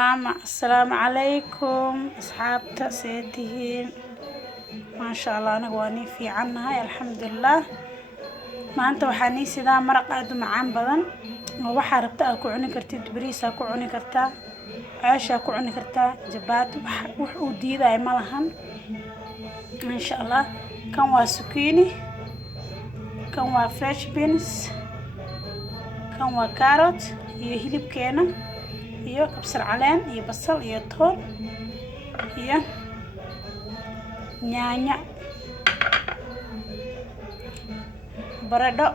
السلام عليكم أصحابتا سيتهين ما شاء الله أنا واني في عنها الحمد لله ما أنت وحني سيدا مرق أدم عن بدن وحاربتا أكو عني كرتي بريس أكو عني كرتا عيش أكو عني كرتا جبات وحودي ذا ملهن إن شاء الله كان واسكيني كان وفريش بينس كان وكاروت يهلب كينا iyo kabsar caleen iyo basal iyo toon iyo yaanya baradho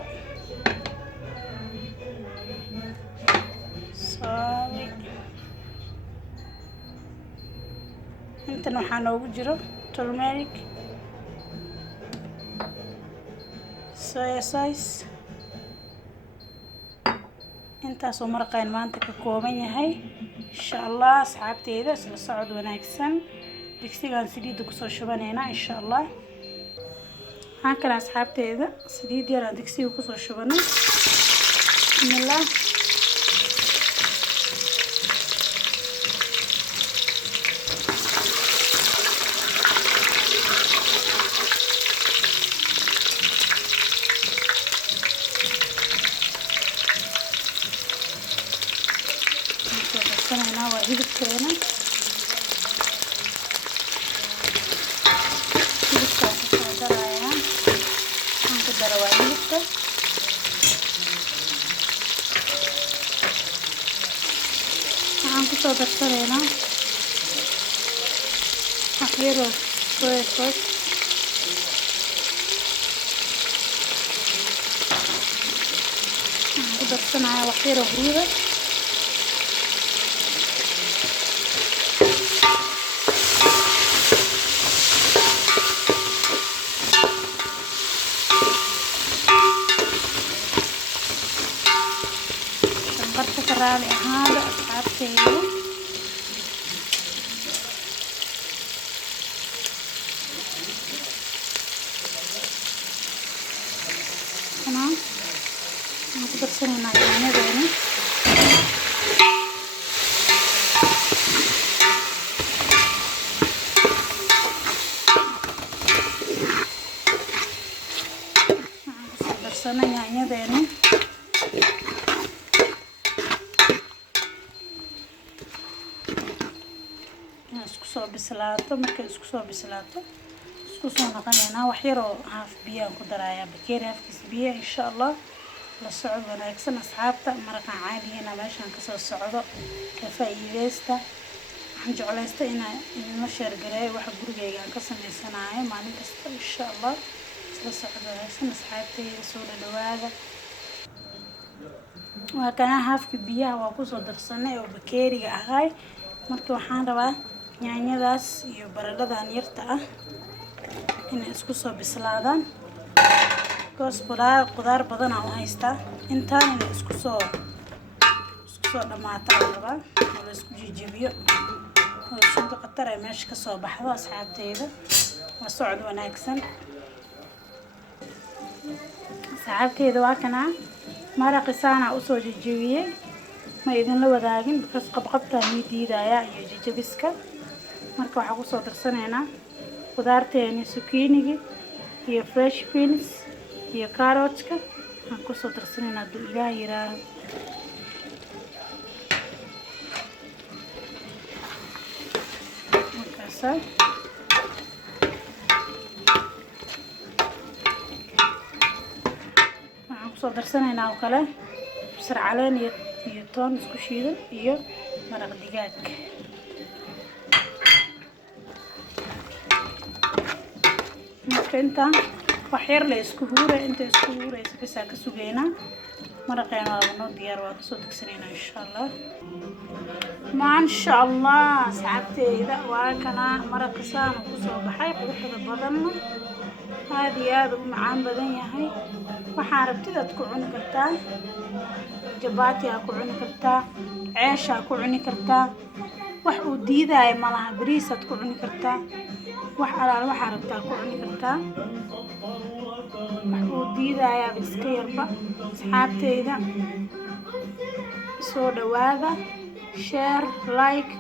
sorry intan waxaa noogu jiro turmeric soya sauce intaas oo maraqayn maanta ka kooban yahay insha Allah asxaabteeda isla socod wanaagsan digsigan saliid ku soo shubanayna insha Allah waxaan kala asxaabteeda saliid yar aan digsiga ku soo shubanay bismillah أنا وهيد كريمة هيد كريمة درايا أنت دراوي هيد أنت صدر كريمة أخيرا شوية صوص أقدر صنعها وأخيرا هيدا رالي هذا أصحابتي تمام نقدر سنة يعني دوني نقدر سنة يعني دوني isku bislaato markay isku soo bislaato isku soo naqanayna wax yar oo haaf biyo ku daraaya bakeeri haafkiis biyo insha Allah la socod wanaagsan asxaabta maraqan caadiina meeshan ka soo socdo ka faa'iideysta waxaan jeclaystay inaan share gareeyo wax gurigeyga aan ka sameysanayo maalin kasta insha Allah la socod wanaagsan asxaabtayda soo dhawaada waa kana haafki biyaha waa ku soo darsanay oo bakeeriga ahay marka waxaan rabaa yaanyadaas iyo baradhadan yarta ah inay isku soo bislaadaan qudaar badan aan u haystaa intaan inay isku soo dhamaataan rabaa oo la isku jijibiyo oo sunta qatar ay meesha ka soo baxdo asxaabteyda waa socod wanaagsan asxaabteyda waa kana maraqisaan u soo jijibiyay ma idin la wadaagin because qabqabta diidaya iyo jijibiska marka waxa ku soo darsanaynaa qudaarteena zucchini iyo fresh beans iyo carrotka aan ku soo darsanaynaa duu ilaahay yiraahdo markaas waxaan ku soo darsanaynaa oo kale basal caleen iyo toon isku shiidan iyo maraq digaag inta wax yar la isku huuray inta isku huuraysa bas ka sugeena maraqeena waa noo diyaar waa ka soo degsanayna insha Allah ma sha Allah asxaabteyda waa kana maraqisaan ku soo baxay quruxda badan aad iyo aad u macaan badan yahay waxaan rabtid ku cuni kartaa jabaati ku cuni kartaa ceesh ku cuni kartaa wax uu diiday malaha bariis ku cuni kartaa wax alaal waxa rabtaa ku cuni kartaa wax uu diidaya iska yarba asxaabteyda soo dhawaada share like